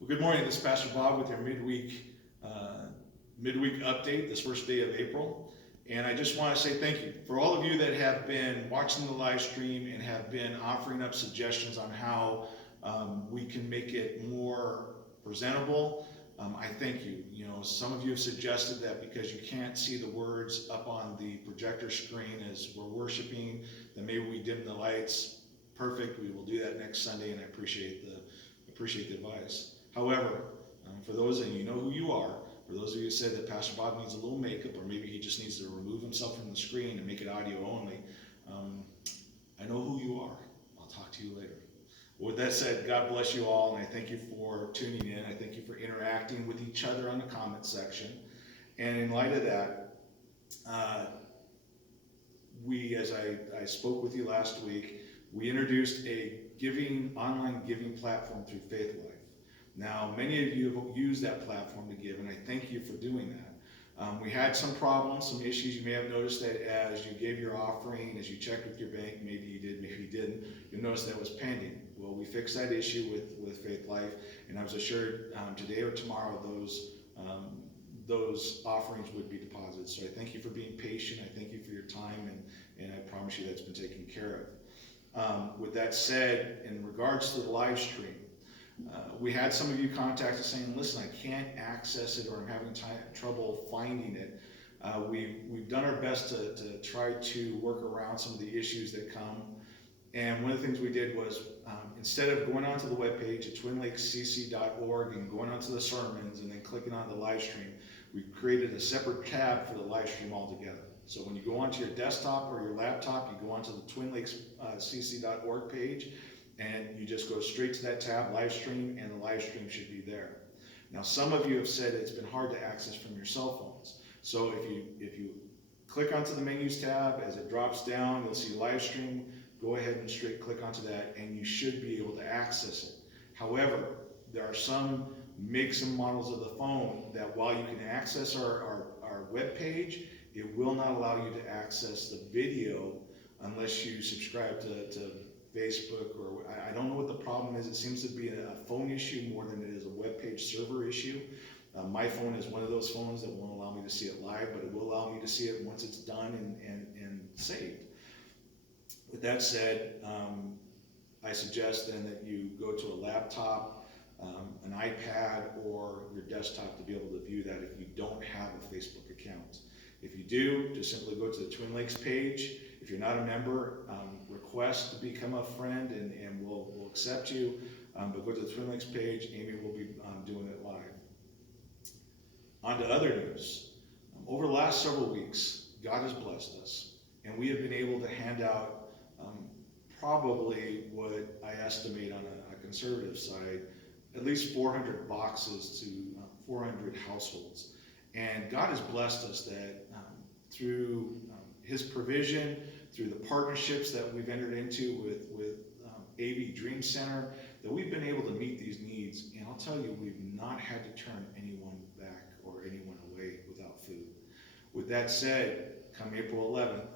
Well, good morning. This is Pastor Bob with your midweek update. This first day of April, and I just want to say thank you for all of you that have been watching the live stream and have been offering up suggestions on how we can make it more presentable. I thank you. You know, some of you have suggested that because you can't see the words up on the projector screen as we're worshiping, that maybe we dim the lights. Perfect. We will do that next Sunday, and I appreciate the advice. However, for those of you know who you are, for those of you who said that Pastor Bob needs a little makeup, or maybe he just needs to remove himself from the screen and make it audio only, I know who you are. I'll talk to you later. With that said, God bless you all, and I thank you for tuning in. I thank you for interacting with each other on the comment section. And in light of that, as I spoke with you last week, we introduced a online giving platform through Faith Life. Now, many of you have used that platform to give, and I thank you for doing that. We had some problems, some issues. You may have noticed that as you gave your offering, as you checked with your bank, maybe you did, maybe you didn't, you'll notice that was pending. Well, we fixed that issue with Faith Life, and I was assured today or tomorrow those offerings would be deposited. So I thank you for being patient. I thank you for your time, and I promise you that's been taken care of. With that said, in regards to the live stream, we had some of you contact us saying, listen, I can't access it, or I'm having trouble finding it. We've done our best to try to work around some of the issues that come. And one of the things we did was, instead of going onto the webpage at twinlakescc.org and going onto the sermons and then clicking on the live stream, we created a separate tab for the live stream altogether. So when you go onto your desktop or your laptop, you go onto the twinlakescc.org page, and you just go straight to that tab, live stream, and the live stream should be there. Now, some of you have said it's been hard to access from your cell phones. So if you click onto the menus tab, as it drops down, you'll see live stream. Go ahead and straight click onto that, and you should be able to access it. However, there are some makes and models of the phone that while you can access our web page, it will not allow you to access the video unless you subscribe to Facebook, or I don't know what the problem is. It seems to be a phone issue more than it is a web page server issue. My phone is one of those phones that won't allow me to see it live, but it will allow me to see it once it's done and saved. With that said, I suggest then that you go to a laptop, an iPad, or your desktop to be able to view that if you don't have a Facebook account. If you do, just simply go to the Twin Lakes page. If you're not a member, request to become a friend, and we'll accept you. But go to the Twin Lakes page. Amy will be doing it live. On to other news. Over the last several weeks, God has blessed us, and we have been able to hand out probably what I estimate on a conservative side, at least 400 boxes to 400 households. And God has blessed us that through His provision, through the partnerships that we've entered into with AV Dream Center, that we've been able to meet these needs. And I'll tell you, we've not had to turn anyone back or anyone away without food. With that said, come April 11th,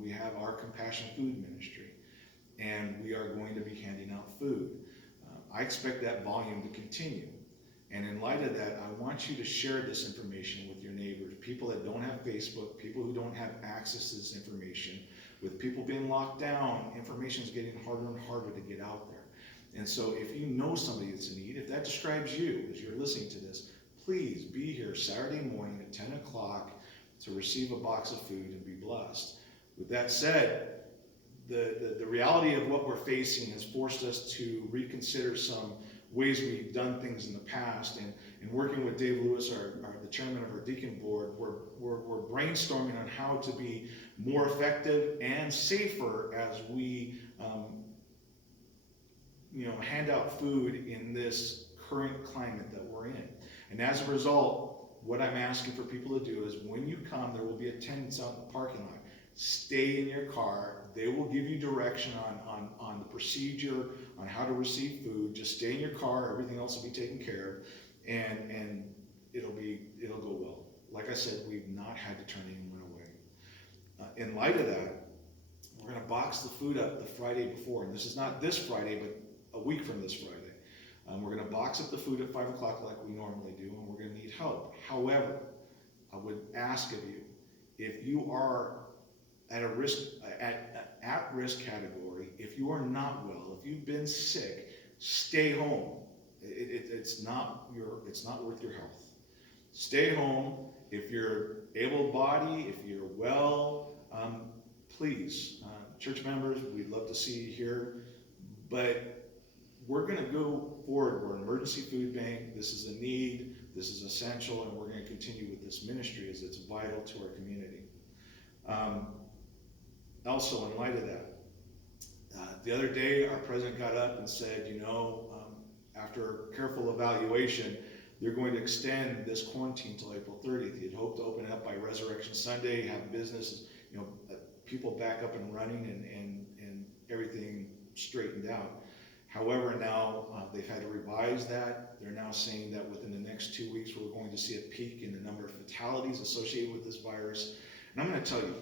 we have our Compassion Food Ministry, and we are going to be handing out food. I expect that volume to continue. And in light of that, I want you to share this information with your neighbors, people that don't have Facebook, people who don't have access to this information. With people being locked down, information is getting harder and harder to get out there. And so if you know somebody that's in need, if that describes you as you're listening to this, please be here Saturday morning at 10 o'clock to receive a box of food and be blessed. With that said, the reality of what we're facing has forced us to reconsider some ways we've done things in the past. And working with Dave Lewis, the chairman of our deacon board, we're brainstorming on how to be more effective and safer as we hand out food in this current climate that we're in. And as a result, what I'm asking for people to do is, when you come, there will be attendants out in the parking lot. Stay in your car. They will give you direction on the procedure, on how to receive food. Just stay in your car. Everything else will be taken care of, and it'll go well. Like I said, we've not had to turn anyone away. In light of that, we're going to box the food up the Friday before, and this is not this Friday, but a week from this Friday. We're going to box up the food at 5 o'clock like we normally do, and we're going to need help. However, I would ask of you, if you are at a risk, at risk category, if you are not well, if you've been sick, stay home. It's not worth your health. Stay home. If you're able-bodied, if you're well, please, church members, we'd love to see you here, but we're going to go forward. We're an emergency food bank. This is a need. This is essential, and we're going to continue with this ministry as it's vital to our community. Also, in light of that, the other day, our president got up and said, after careful evaluation, they're going to extend this quarantine till April 30th. He had hoped to open it up by Resurrection Sunday, have businesses, people back up and running and everything straightened out. However, now they've had to revise that. They're now saying that within the next 2 weeks, we're going to see a peak in the number of fatalities associated with this virus. And I'm going to tell you,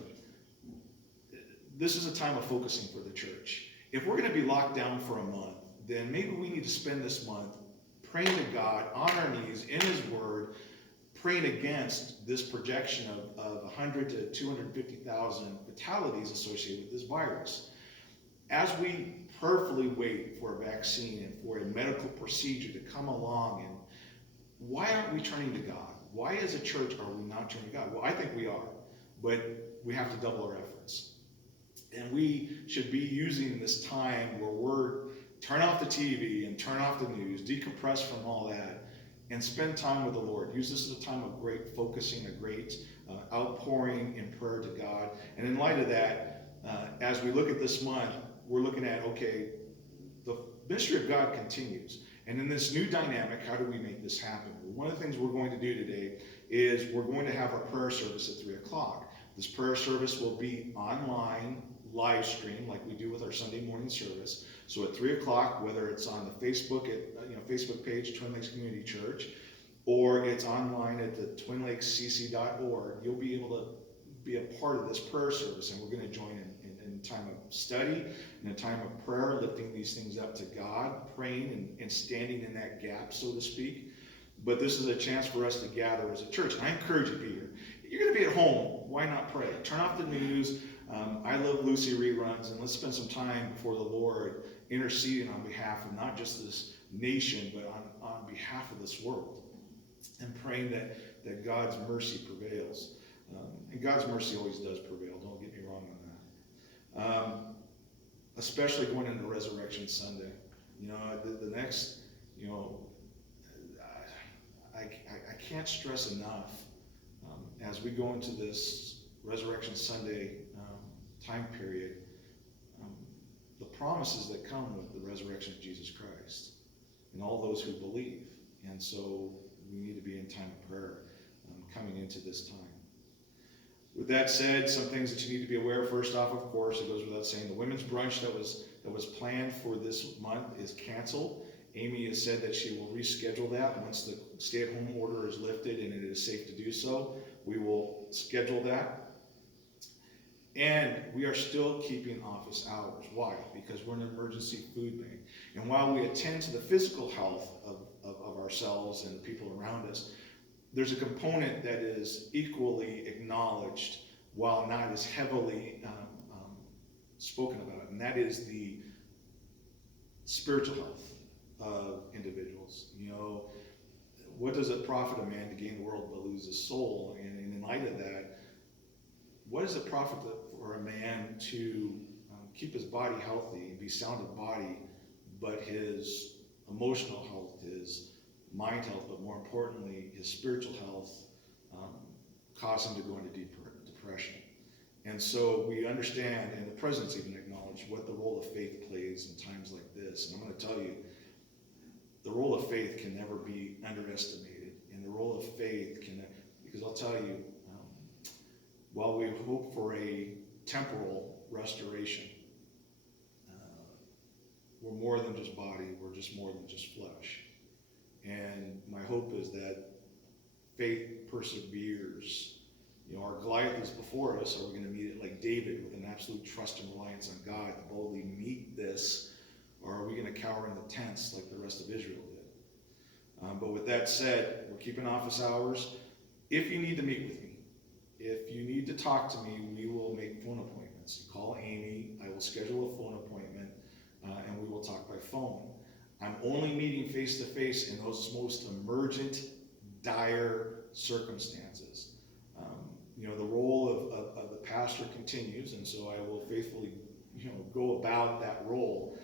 this is a time of focusing for the church. If we're going to be locked down for a month, then maybe we need to spend this month praying to God on our knees in His Word, praying against this projection of 100 to 250,000 fatalities associated with this virus. As we prayerfully wait for a vaccine and for a medical procedure to come along, and why aren't we turning to God? Why as a church are we not turning to God? Well, I think we are, but we have to double our efforts. And we should be using this time where we're turn off the TV and turn off the news, decompress from all that, and spend time with the Lord. Use this as a time of great focusing, a great outpouring in prayer to God. And in light of that, as we look at this month, we're looking at, okay, the ministry of God continues. And in this new dynamic, how do we make this happen? One of the things we're going to do today is we're going to have our prayer service at 3 o'clock. This prayer service will be online, live stream, like we do with our Sunday morning service. So at 3 o'clock, whether it's on the Facebook Facebook page, Twin Lakes Community Church, or it's online at the twinlakescc.org, you'll be able to be a part of this prayer service, and we're going to join in time of study, in a time of prayer, lifting these things up to God, praying and standing in that gap, so to speak. But this is a chance for us to gather as a church. And I encourage you to be here. You're going to be at home. Why not pray? Turn off the news. I Love Lucy reruns, and let's spend some time before the Lord interceding on behalf of not just this nation, but on behalf of this world, and praying that God's mercy prevails. And God's mercy always does prevail. Don't get me wrong on that. Especially going into Resurrection Sunday. The next, I can't stress enough as we go into this Resurrection Sunday time period, the promises that come with the resurrection of Jesus Christ and all those who believe. And so we need to be in time of prayer coming into this time. With that said, some things that you need to be aware of. First off, of course, it goes without saying, the women's brunch that was planned for this month is canceled. Amy has said that she will reschedule that once the stay-at-home order is lifted and it is safe to do so. We will schedule that. And we are still keeping office hours. Why? Because we're an emergency food bank. And while we attend to the physical health of ourselves and the people around us, there's a component that is equally acknowledged while not as heavily spoken about, and that is the spiritual health of individuals. What does it profit a man to gain the world but lose his soul? And in light of that, what does it profit for a man to keep his body healthy and be sound of body, but his emotional health, his mind health, but more importantly, his spiritual health cause him to go into deep depression? And so we understand, and the President's even acknowledged, what the role of faith plays in times like this. And I'm going to tell you, the role of faith can never be underestimated. And the role of faith can, because I'll tell you, while we hope for a temporal restoration, we're more than just body, we're just more than just flesh. And my hope is that faith perseveres. Our Goliath is before us. Are we going to meet it like David with an absolute trust and reliance on God to boldly meet this? Or are we going to cower in the tents like the rest of Israel did? with that said, we're keeping office hours. If you need to meet with me, if you need to talk to me, we will make phone appointments. You call Amy, I will schedule a phone appointment, and we will talk by phone. I'm only meeting face to face in those most emergent, dire circumstances. The role of the pastor continues, and so I will faithfully, go about that role.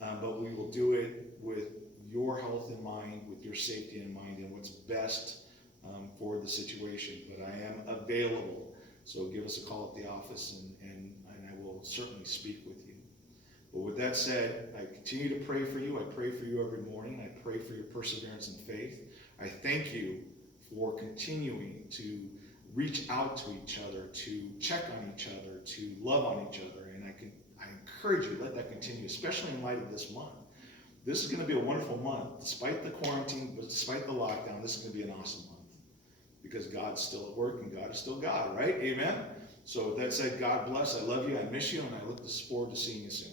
But we will do it with your health in mind, with your safety in mind, and what's best for the situation. But I am available, so give us a call at the office, and I will certainly speak with you. But with that said, I continue to pray for you. I pray for you every morning. I pray for your perseverance and faith. I thank you for continuing to reach out to each other, to check on each other, to love on each other. And I encourage you, let that continue, especially in light of this month. This is going to be a wonderful month. Despite the quarantine, but despite the lockdown, this is going to be an awesome month. Because God's still at work and God is still God, right? Amen? So with that said, God bless. I love you. I miss you. And I look forward to seeing you soon.